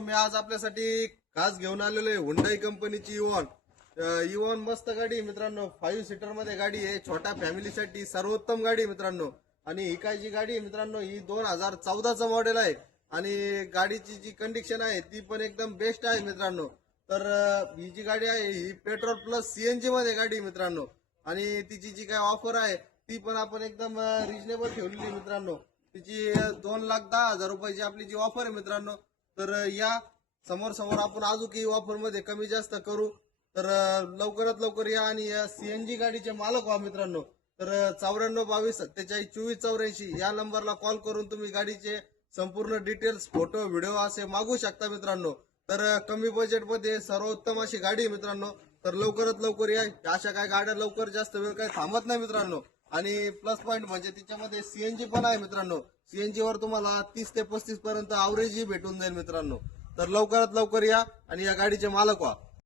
मी आज आपल्यासाठी खास घेऊन आलेलो आहे हुंडाई कंपनीची इव्हॉन मस्त गाडी आहे मित्रांनो. 5 सीटर मध्ये गाडी आहे. छोट्या फॅमिलीसाठी सर्वोत्तम गाडी आहे मित्रांनो. आणि ही काय जी गाडी आहे मित्रांनो, ही 2014चं मॉडेल आहे. आणि गाडीची जी कंडिशन आहे ती पण एकदम बेस्ट आहे मित्रांनो. तर ही जी गाडी आहे ही पेट्रोल प्लस सीएनजी मध्ये गाडी आहे मित्रांनो. आणि तिची जी काय ऑफर आहे ती पण आपण एकदम रिजनेबल ठेवलेली आहे मित्रांनो. तिची 2,10,000 रुपयाची आपली जी ऑफर आहे मित्रांनो. तर या समोर आपण अजूनही ऑफर मध्ये कमी जास्त करू. तर लवकरात लवकर या आणि या सीएनजी गाडीचे मालक व्हा मित्रांनो. तर 9422472484 या नंबरला कॉल करून तुम्ही गाडीचे संपूर्ण डिटेल्स, फोटो, व्हिडिओ असे मागू शकता मित्रांनो. तर कमी बजेट मध्ये सर्वोत्तम अशी गाडी आहे मित्रांनो. तर लवकरात लवकर या. अशा काय गाड्या लवकर जास्त वेळ काही थांबत नाही मित्रांनो. आणि प्लस पॉइंट म्हणजे तिच्यामध्ये सीएनजी पण आहे मित्रांनो. सीएनजी वर तुम्हाला 30 ते 35 पर्यंत अवरेजही भेटून जाईल मित्रांनो. तर लवकरात लवकर या आणि या गाडीचे मालक व्हा.